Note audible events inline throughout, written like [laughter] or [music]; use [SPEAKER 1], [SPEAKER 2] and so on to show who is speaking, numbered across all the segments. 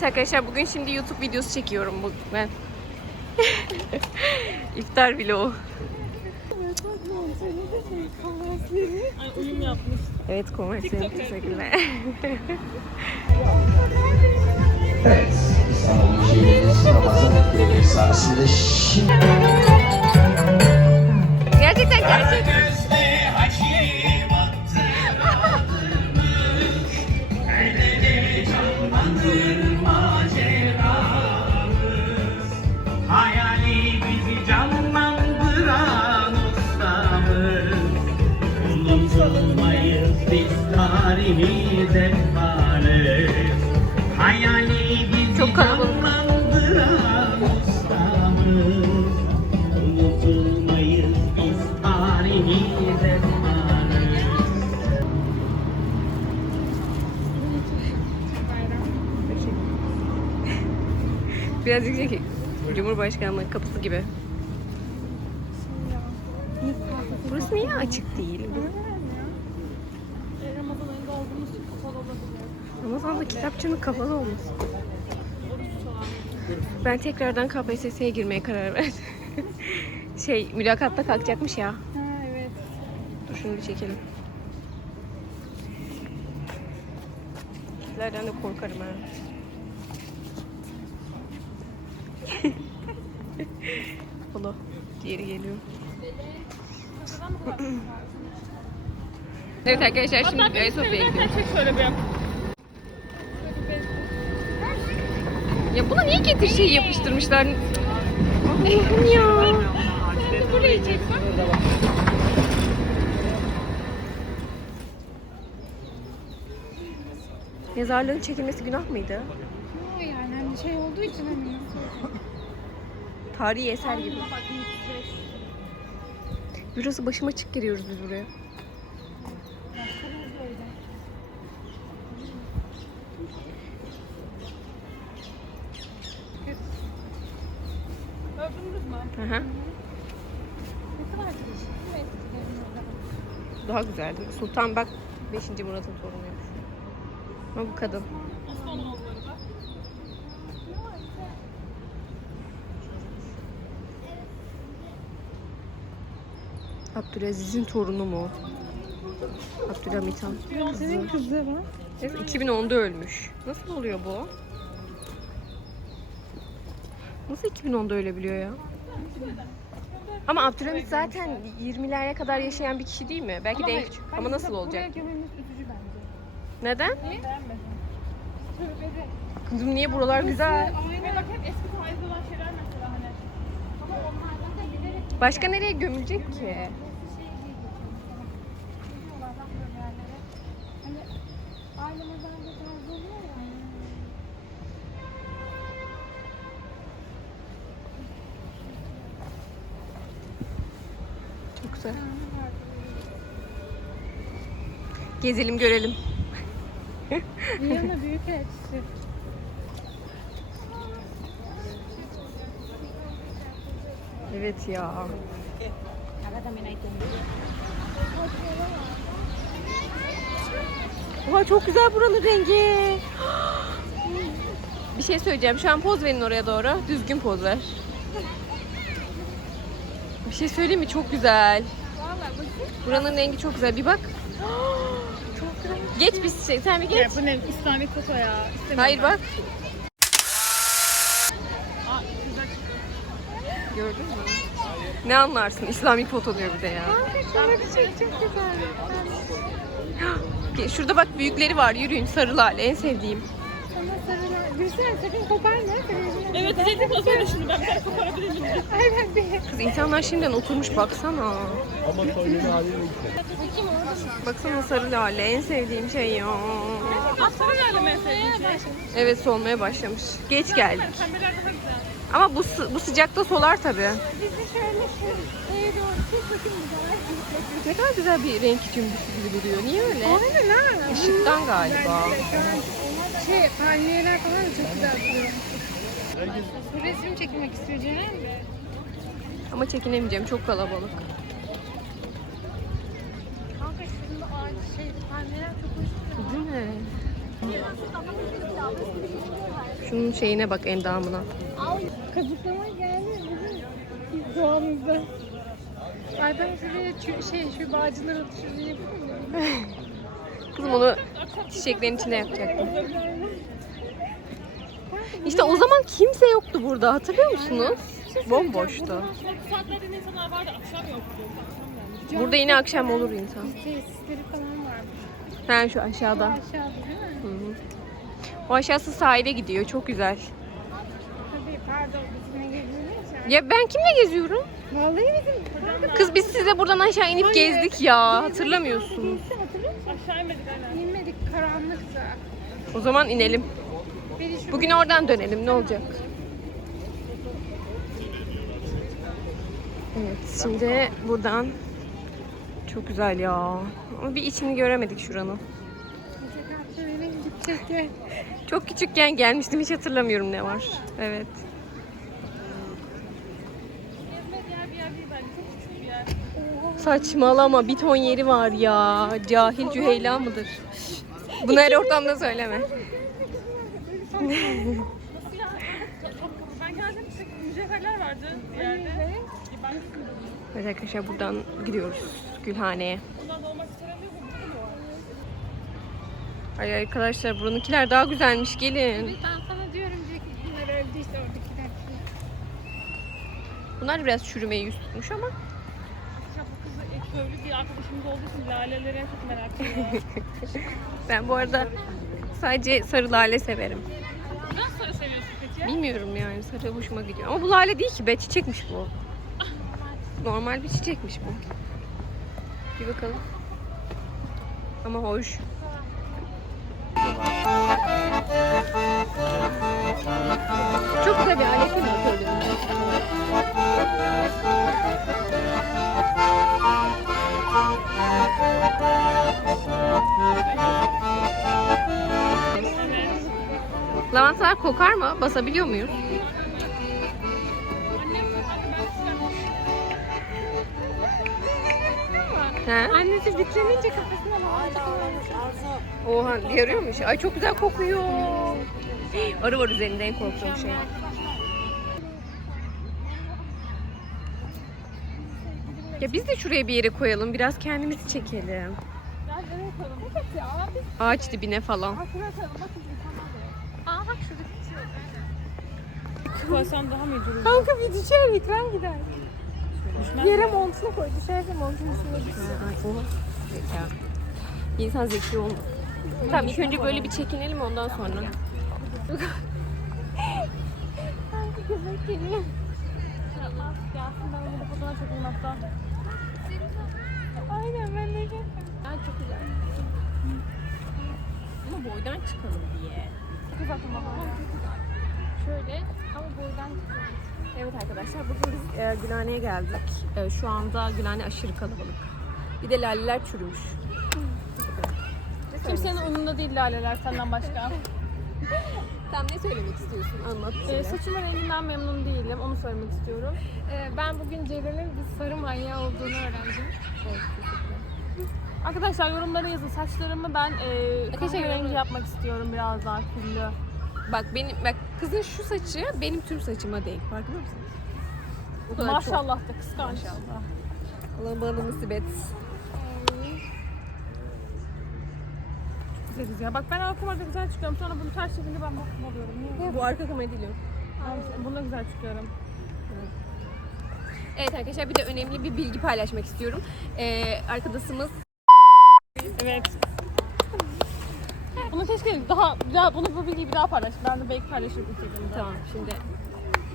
[SPEAKER 1] Evet arkadaşlar bugün şimdi YouTube videosu çekiyorum bu ben. [laughs] İftar vlogu.
[SPEAKER 2] Ay uyum yapmış.
[SPEAKER 1] Evet komersiyon teşekkürler.
[SPEAKER 3] Evet, İstanbul şehrimiz Ramazan etkinliği sahasında şimdi...
[SPEAKER 1] Gerçekten gerçek.
[SPEAKER 4] Unutulmayız biz tarihimize varız Hayali bizi canlandıran ustamız Unutulmayız biz tarihimize
[SPEAKER 1] şey ki. Cumhurbaşkanlığı kapısı gibi. Burası niye açık değil?
[SPEAKER 2] Olduğumuz için kapalı olabilir.
[SPEAKER 1] Ramazan'da kitapçının kapalı olması. Ben tekrardan KPSS'ye girmeye karar verdim. [laughs] şey mülakatta kalkacakmış ya.
[SPEAKER 2] Ha evet.
[SPEAKER 1] Dur şunu bir çekelim. Kedilerden de korkarım ha. [laughs] Ola. Diğeri geliyor. Evet arkadaşlar şimdi Ayasofya'ya gidiyoruz.
[SPEAKER 2] Çek şöyle bir.
[SPEAKER 1] Ya buna niye getir şeyi yapıştırmışlar? Allah'ım ya.
[SPEAKER 2] Burayı çeksin.
[SPEAKER 1] Mezarlığın çekilmesi günah mıydı?
[SPEAKER 2] Yok yani hani şey olduğu için hani?
[SPEAKER 1] Tarihi eser gibi. Burası başıma açık giriyoruz biz buraya.
[SPEAKER 2] Öldünüz mü?
[SPEAKER 1] Hı. Daha güzeldi. Sultan bak 5. Murat'ın torunuymuş. Ama bu kadın. Abdülaziz'in torunu mu? Abdülhamit Han.
[SPEAKER 2] Senin kızı mı?
[SPEAKER 1] Evet 2010'da ölmüş. Nasıl oluyor bu? Nasıl 2010'da ölebiliyor ya? Ama Abdülhamit zaten 20'lere kadar yaşayan bir kişi değil mi? Belki de en küçük. Ama nasıl olacak?
[SPEAKER 2] Buraya gömülmüş üzücü bence.
[SPEAKER 1] Neden?
[SPEAKER 2] Beğenmedim.
[SPEAKER 1] Kızım niye buralar güzel?
[SPEAKER 2] Aynen. Bak hep eski tarihte olan şeyler mesela hani. Ama onlardan da giderek
[SPEAKER 1] Başka nereye gömülecek ki?
[SPEAKER 2] şey diye geçiyor. Videolardan böyle yerlere. Hani aile mezarında tarzı oluyor ya.
[SPEAKER 1] Çok güzel. Gezelim görelim.
[SPEAKER 2] Viyana büyük elçisi.
[SPEAKER 1] Evet ya. Oha çok güzel buranın rengi. [gasps] Bir şey söyleyeceğim. Şu an poz verin oraya doğru. Düzgün poz ver. Bir şey söyleyeyim mi? Çok güzel.
[SPEAKER 2] Valla bakayım.
[SPEAKER 1] Buranın rengi çok güzel. Bir bak.
[SPEAKER 2] Çok güzel.
[SPEAKER 1] Geç bir şey. Sen bir geç.
[SPEAKER 2] Ya bu ne İslami foto ya. İstemiyorum
[SPEAKER 1] Hayır
[SPEAKER 2] ben.
[SPEAKER 1] bak.
[SPEAKER 2] Aa, güzel çıktı.
[SPEAKER 1] Gördün mü? Ne anlarsın? İslamik foto diyor bir de ya.
[SPEAKER 2] Bir şey çok güzel. [gasps]
[SPEAKER 1] Şurada bak büyükleri var. Yürüyün sarı lale. En sevdiğim.
[SPEAKER 2] Sana sarılar. Gülsene sakın koparma. Evet diyecektim az önce şimdi ben bir tane koparabilir miyim? Aynen değil.
[SPEAKER 1] Kız insanlar şimdiden oturmuş baksana.
[SPEAKER 3] Ama koyunun haline
[SPEAKER 2] orada.
[SPEAKER 1] Baksana sarı lale. En sevdiğim şey ya.
[SPEAKER 2] Aslında geldim en sevdiğim şey.
[SPEAKER 1] Evet solmaya başlamış. Geç geldik.
[SPEAKER 2] Pembeler daha güzel.
[SPEAKER 1] Ama bu, bu sıcakta solar tabii.
[SPEAKER 2] Biz de şöyle şeye doğru çok bakayım güzel.
[SPEAKER 1] Ne kadar güzel bir renk cümbüsü gibi duruyor. Niye öyle?
[SPEAKER 2] Aynen ha.
[SPEAKER 1] Işıktan galiba.
[SPEAKER 2] Şey, palmiyeler falan da çok güzel duruyor. Bu resim çekmek istiyor Ceren de.
[SPEAKER 1] Ama çekinemeyeceğim. Çok kalabalık.
[SPEAKER 2] Kanka şurada ağaç şey, palmiyeler çok hoş.
[SPEAKER 1] Değil mi? Şunun şeyine bak endamına.
[SPEAKER 2] Kazıklama geldi bizim doğamızda. Adam şuraya çü- şey şu bağcıları şuraya yapıyor mu? [laughs]
[SPEAKER 1] Kızım onu çiçeklerin içine yapacaktım. [laughs] İşte o zaman kimse yoktu burada hatırlıyor musunuz? Bomboştu.
[SPEAKER 5] Saatlerde insanlar vardı, akşam yoktu.
[SPEAKER 1] Burada yine akşam olur insan.
[SPEAKER 2] Tesisleri falan varmış.
[SPEAKER 1] Ha şu aşağıda.
[SPEAKER 2] Aşağıda değil mi?
[SPEAKER 1] Hı hı. O aşağısı sahile gidiyor. Çok güzel.
[SPEAKER 2] Tabii pardon bizimle geziyoruz
[SPEAKER 1] Ya ben kimle geziyorum?
[SPEAKER 2] Vallahi bizim
[SPEAKER 1] Kız biz size buradan aşağı inip gezdik ya. Hatırlamıyorsunuz.
[SPEAKER 2] hatırlıyor musun?
[SPEAKER 5] Aşağı inmedik aynen.
[SPEAKER 2] İnmedik karanlıkta.
[SPEAKER 1] O zaman inelim. Bugün oradan dönelim ne olacak? Evet şimdi buradan çok güzel ya. Ama bir içini göremedik şuranın. Çok küçükken gelmiştim hiç hatırlamıyorum ne var. Evet. Saçmalama bir ton yeri var ya. Cahil Cüheyla mıdır? Bunu her ortamda söyleme.
[SPEAKER 5] Nasıl ya? Ben geldim mücevherler vardı bir yerde.
[SPEAKER 1] Evet arkadaşlar buradan gidiyoruz Gülhane'ye. Ay arkadaşlar buranınkiler daha güzelmiş gelin.
[SPEAKER 2] Ben sana diyorum Jack bunlar oradakiler.
[SPEAKER 1] Biraz çürümeye yüz tutmuş ama
[SPEAKER 5] Ya bu kız e, köylü bir arkadaşımız olduğu için laleleri en çok merak ediyor. [laughs]
[SPEAKER 1] ben bu arada sadece sarı lale severim. Bilmiyorum yani sarı hoşuma gidiyor. Ama bu lale değil ki be çiçekmiş bu. Normal bir çiçekmiş bu. Bir bakalım. Ama hoş. Çok güzel bir alet mi motorlu? Lavantalar kokar mı? Basabiliyor muyuz? He?
[SPEAKER 2] Annesi bitlenince kafasına koymuş.
[SPEAKER 1] Oha yarıyormuş. Ay çok güzel kokuyor. Arı var üzerinde en korktuğum şey. Ya biz de şuraya bir yere koyalım. Biraz kendimizi çekelim. Ağaç dibine falan.
[SPEAKER 5] Bakın insanlar da yok.
[SPEAKER 2] Aa bak şurada bir şey
[SPEAKER 5] Koysam daha mı iyi durur?
[SPEAKER 2] Kanka bir düşer ekran gider. Yere montunu koy. Düşerse montun üstüne
[SPEAKER 1] oha. Zeka. İnsan zeki olmalı. Tamam ilk önce böyle bir çekinelim ondan sonra.
[SPEAKER 2] Kanka köpek geliyor.
[SPEAKER 5] İnşallah gelsin ben bunu fotoğraf çekeyim hatta.
[SPEAKER 2] Aynen ben de çok güzel.
[SPEAKER 1] Ama boydan çıkalım diye.
[SPEAKER 5] Aklıma bak.
[SPEAKER 2] Şöyle ama boydan.
[SPEAKER 1] Evet arkadaşlar bugün biz e, Gülhane'ye geldik. E, şu anda Gülhane aşırı kalabalık. Bir de laleler çürümüş.
[SPEAKER 5] Kimsenin umurunda değil laleler senden başka. [laughs]
[SPEAKER 1] Tam ne söylemek istiyorsun? Anlat
[SPEAKER 5] Ee,
[SPEAKER 1] bize.
[SPEAKER 5] saçımın renginden memnun değilim. Onu söylemek istiyorum.
[SPEAKER 2] Ee, ben bugün Ceren'in bir sarı manyağı olduğunu öğrendim.
[SPEAKER 5] Arkadaşlar yorumlara yazın. Saçlarımı ben e, kahverengi yapmak istiyorum biraz daha küllü.
[SPEAKER 1] Bak benim bak kızın şu saçı benim tüm saçıma değil. Farkında mısınız? O kadar çok.
[SPEAKER 5] Maşallah da kıskanç.
[SPEAKER 1] Allah bana nasip et.
[SPEAKER 5] Güzeliz ya. Bak ben arka kamerada güzel çıkıyorum. Sonra bunu ters çekince ben bakım oluyorum. Niye?
[SPEAKER 1] Bu arka kamera değil o.
[SPEAKER 5] Ben Bunda güzel çıkıyorum.
[SPEAKER 1] Evet arkadaşlar bir de önemli bir bilgi paylaşmak istiyorum. Ee, arkadaşımız
[SPEAKER 5] Evet. Bunu keşke daha, daha bunu bu bilgiyi bir daha paylaş. Ben de belki paylaşırım Instagram'da.
[SPEAKER 1] tamam şimdi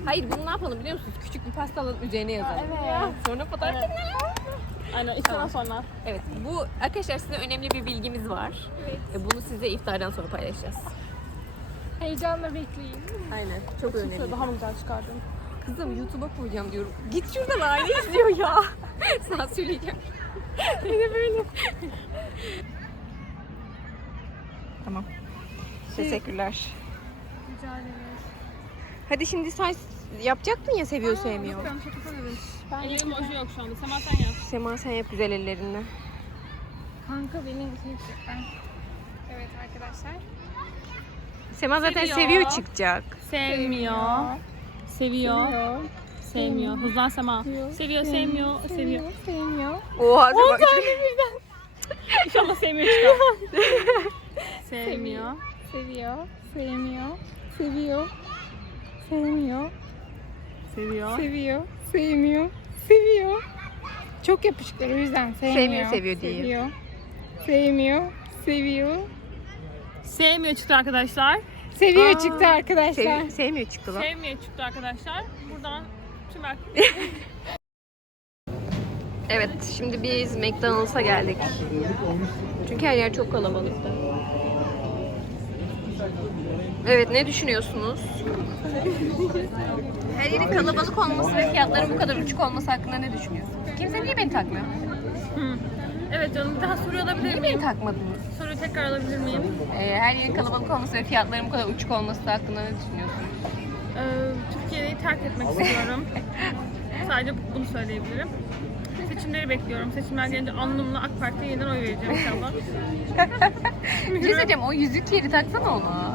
[SPEAKER 1] Hayır bunu ne yapalım biliyor musunuz? Küçük bir pastanın üzerine yazalım.
[SPEAKER 5] Evet.
[SPEAKER 1] Sonra fotoğraf
[SPEAKER 5] Evet. Aynen işten sonra.
[SPEAKER 1] Evet bu arkadaşlar size önemli bir bilgimiz var. Evet. Bunu size iftardan sonra paylaşacağız.
[SPEAKER 2] Heyecanla bekleyin.
[SPEAKER 1] Aynen. Çok önemli.
[SPEAKER 5] Şöyle daha mı güzel çıkardım?
[SPEAKER 1] Kızım YouTube'a koyacağım diyorum. Git şuradan aile izliyor ya. [laughs] Sana söyleyeceğim. Yine böyle. tamam. Teşekkürler.
[SPEAKER 2] Rica ederim.
[SPEAKER 1] Hadi şimdi sen yapacaktın ya seviyor sevmiyor.
[SPEAKER 2] Ben çok. Ben
[SPEAKER 5] Ellerim oje yok şu anda. Sema sen yap.
[SPEAKER 1] Sema sen yap güzel ellerinle.
[SPEAKER 2] Kanka benim şey ben. Evet arkadaşlar.
[SPEAKER 1] Sema zaten
[SPEAKER 5] Seviyor.
[SPEAKER 1] seviyor çıkacak.
[SPEAKER 5] Sevmiyor. Seviyor.
[SPEAKER 2] Seviyor.
[SPEAKER 5] Sevmiyor. Hızlan Sema. Seviyor, sevmiyor, seviyor.
[SPEAKER 2] Sevmiyor.
[SPEAKER 1] Oha Sema.
[SPEAKER 5] İnşallah sevmiyor çıkar. [laughs] sevmiyor.
[SPEAKER 2] Seviyor. Sevmiyor. Seviyor. Sevmiyor.
[SPEAKER 5] Seviyor.
[SPEAKER 2] Seviyor. Sevmiyor. Seviyor. Çok yapışıklar o yüzden sevmiyor.
[SPEAKER 1] Sevmiyor, seviyor.
[SPEAKER 2] Seviyor. Sevmiyor. Seviyor.
[SPEAKER 5] Sevmiyor çıktı arkadaşlar.
[SPEAKER 2] Seviyor
[SPEAKER 1] Aa,
[SPEAKER 2] çıktı arkadaşlar.
[SPEAKER 1] Sev- sevmiyor çıktı lan.
[SPEAKER 5] Sevmiyor çıktı arkadaşlar. Buradan tüm [laughs] er-
[SPEAKER 1] Evet, şimdi biz McDonald's'a geldik. Çünkü her yer çok kalabalıktı. Evet, ne düşünüyorsunuz? [laughs] Her yerin kalabalık olması ve fiyatların bu kadar uçuk olması hakkında ne düşünüyorsunuz? Kimse niye beni takmıyor?
[SPEAKER 5] Hı. Evet canım bir daha soru alabilir
[SPEAKER 1] Niye
[SPEAKER 5] miyim?
[SPEAKER 1] beni takmadınız?
[SPEAKER 5] Soruyu tekrar alabilir miyim?
[SPEAKER 1] Ee, her yerin kalabalık olması ve fiyatların bu kadar uçuk olması hakkında ne düşünüyorsunuz?
[SPEAKER 5] Ee, Türkiye'yi terk etmek istiyorum. Sadece bunu söyleyebilirim. Seçimleri bekliyorum. Seçimler gelince alnımla AK Parti'ye yeniden oy vereceğim inşallah. [laughs]
[SPEAKER 1] Bir şey söyleyeceğim, o yüzük yeri taksana ona.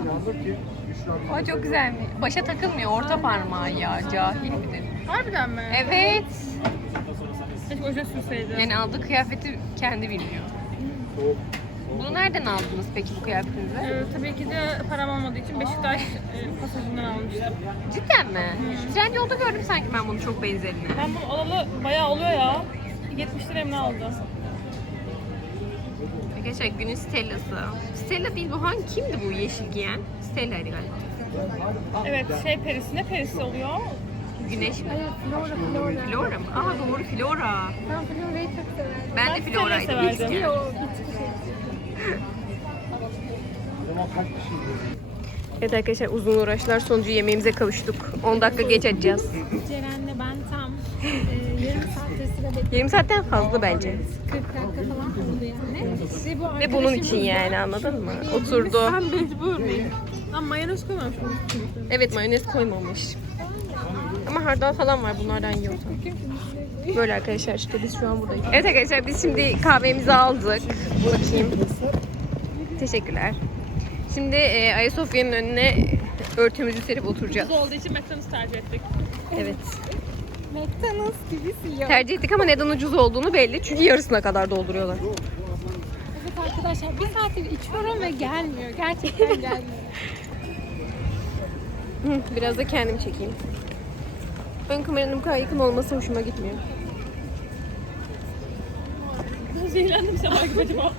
[SPEAKER 1] O çok güzel mi? Başa takılmıyor, orta parmağı ya, cahil midir?
[SPEAKER 5] Harbiden mi?
[SPEAKER 1] Evet.
[SPEAKER 5] Keşke oje sürseydim.
[SPEAKER 1] Yani aldığı kıyafeti kendi bilmiyor. Bunu nereden aldınız peki bu kıyafetinizi?
[SPEAKER 5] Ee, tabii ki de param olmadığı için Beşiktaş e, pasajından almıştım.
[SPEAKER 1] Cidden mi? Trendyol'da gördüm sanki ben bunu çok benzerini.
[SPEAKER 5] Ben bunu alalı bayağı oluyor ya. 70 liraya mı ne aldı?
[SPEAKER 1] Arkadaşlar günün Stella'sı. Stella değil bu hangi kimdi bu yeşil giyen? Stella'ydı galiba.
[SPEAKER 5] Evet şey perisi ne perisi oluyor?
[SPEAKER 1] Güneş mi?
[SPEAKER 2] Hayır, Flora, Flora.
[SPEAKER 1] Flora mı? Aa doğru Flora.
[SPEAKER 2] Ben Flora'yı çok severim.
[SPEAKER 1] Ben de
[SPEAKER 5] Ben
[SPEAKER 1] Flora'ydı.
[SPEAKER 5] Stella severdim.
[SPEAKER 2] bitki şey.
[SPEAKER 1] Evet arkadaşlar uzun uğraşlar sonucu yemeğimize kavuştuk. 10 dakika geç açacağız.
[SPEAKER 2] Ceren'le ben tam e, yarım saattir sıra bekliyorum.
[SPEAKER 1] Yarım saatten fazla bence.
[SPEAKER 2] 40 dakika falan oldu yani. Ve, bu
[SPEAKER 1] Ve bunun için yani anladın mı? Oturdu.
[SPEAKER 5] Ben mecbur muyum? Ama mayonez koymamış mı?
[SPEAKER 1] Evet mayonez koymamış. Ama hardal falan var bunlardan yiyorsan. Böyle arkadaşlar işte biz şu an buradayız. Evet arkadaşlar biz şimdi kahvemizi aldık. Bakayım. Teşekkürler. Şimdi e, Ayasofya'nın önüne örtümüzü serip oturacağız.
[SPEAKER 5] Buz olduğu için McDonald's tercih ettik.
[SPEAKER 1] Evet.
[SPEAKER 2] McDonald's gibisi yok.
[SPEAKER 1] Tercih ettik ama neden ucuz olduğunu belli. Çünkü yarısına kadar dolduruyorlar.
[SPEAKER 2] Evet arkadaşlar bir saattir içiyorum ve gelmiyor. Gerçekten gelmiyor.
[SPEAKER 1] Hı, Biraz da kendim çekeyim. Ön kameranın bu kadar yakın olması hoşuma gitmiyor.
[SPEAKER 5] Zehirlendim sabah gibi acaba.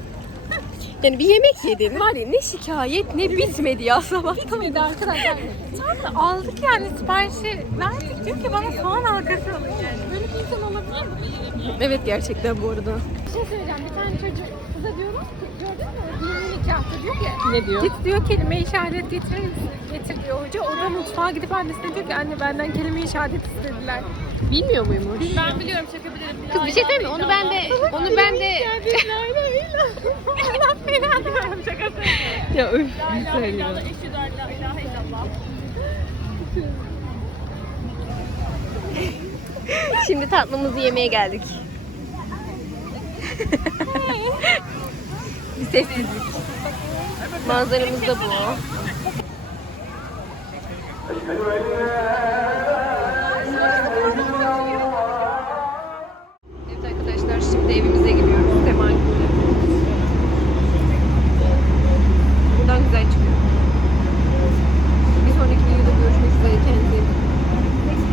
[SPEAKER 1] Yani bir yemek yedin var ya ne şikayet ne bitmedi ya sabah.
[SPEAKER 2] Bitmedi arkadaşlar. Sonra aldık yani siparişi verdik. Diyor ki bana soğan halkası alın yani. Böyle bir insan olabilir mi?
[SPEAKER 1] Evet gerçekten bu arada.
[SPEAKER 2] Bir şey söyleyeceğim. Bir tane çocuk kıza diyorum ki gördün mü? Dini nikahta diyor ki
[SPEAKER 1] Ne diyor?
[SPEAKER 2] Git diyor kelime-i şehadet getirir misin? Getir diyor hoca. O da mutfağa gidip annesine diyor ki anne benden kelime-i şehadet istediler.
[SPEAKER 1] Bilmiyor muymuş?
[SPEAKER 5] Ben biliyorum çekebilirim.
[SPEAKER 1] Kız bir şey söyleyeyim mi? Onu ben de onu ben de
[SPEAKER 2] Allah belanı versin.
[SPEAKER 5] Şaka söylüyorum.
[SPEAKER 1] Ya öf.
[SPEAKER 5] La ilahe illallah. Eşhedü en la ilahe illallah.
[SPEAKER 1] Şimdi tatlımızı yemeye geldik. Bir sessizlik. Manzaramız da bu. Evet arkadaşlar şimdi evimize gidiyoruz.